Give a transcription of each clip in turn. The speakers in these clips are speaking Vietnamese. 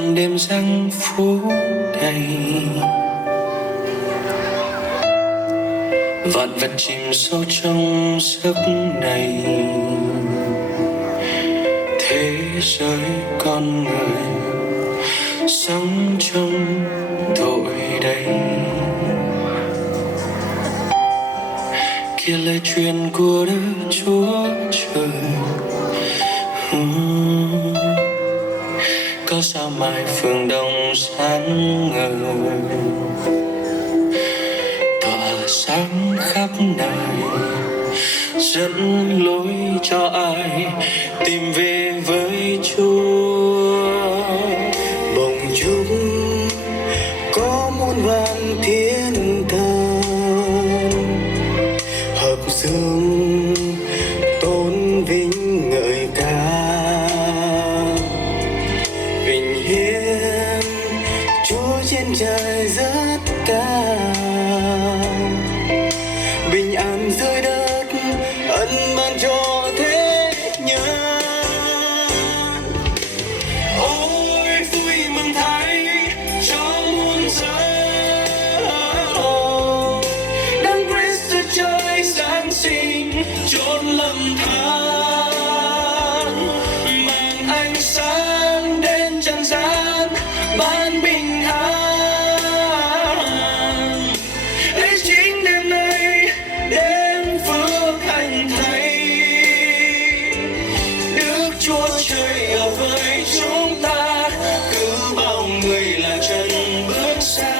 màn đêm giăng phố đầy, vạn vật chìm sâu trong giấc này. Thế giới con người sống trong tội đây. Kia lời truyền của Đức Chúa Trời, có sao mai phương đông sáng ngời, tỏa sáng khắp nơi, dẫn lối cho ai tìm về với Chúa. Bồng chúng có muôn vàn thiên thần hợp dương tôn vinh ngợi ca, vinh hiển Chúa trên trời rất cao, bình an dưới đất ân ban cho thế nhân. Ôi vui mừng thay cho muôn dân, Đấng Christ Chúa Trời giáng sinh chốn lầm than, mang ánh sáng đến trần gian, ban bình an. Ấy chính đêm nay đêm phước hạnh thay, Đức Chúa Trời ở với chúng ta, cứ bao người là chân bước xa.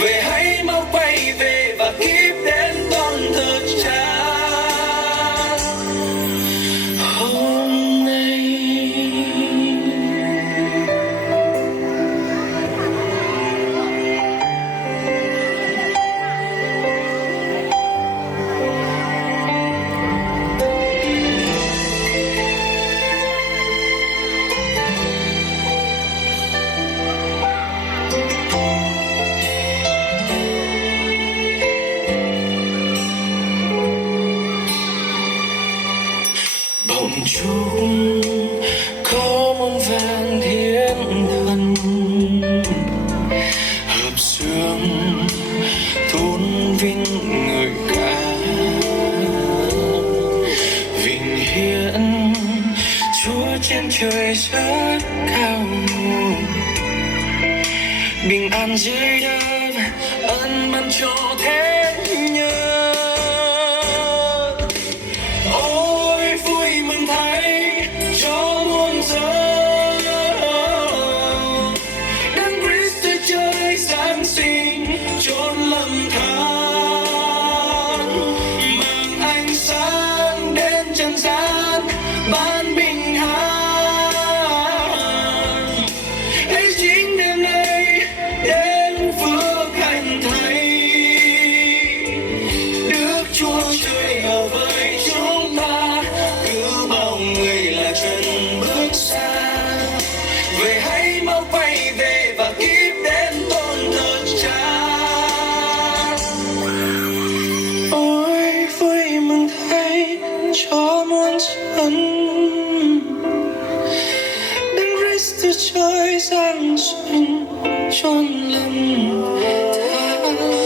Về hãy mau quay về và kíp đến đón thờ Cha hôm nay. Bồng chúng có muôn vàn thiên thần hợp dương tôn vinh ngợi ca, vinh hiển Chúa trên trời rất cao, bình an dưới đất ân ban cho thế nhân. Ôi vui mừng thay cho muôn dân, Đấng Christ Chúa Trời giáng sinh chốn lầm than, mang ánh sáng đến trần gian, ban bình an. Ấy chính đêm nay đêm phước hạnh thay, Đức Chúa Trời ở với chúng ta, cứ bao người là chân bước xa. Về hãy mau quay về và kíp đến tôn thờ Cha. Ôi vui mừng thay cho muôn dân, Đấng Christ Chúa Trời giáng sinh chốn lầm than.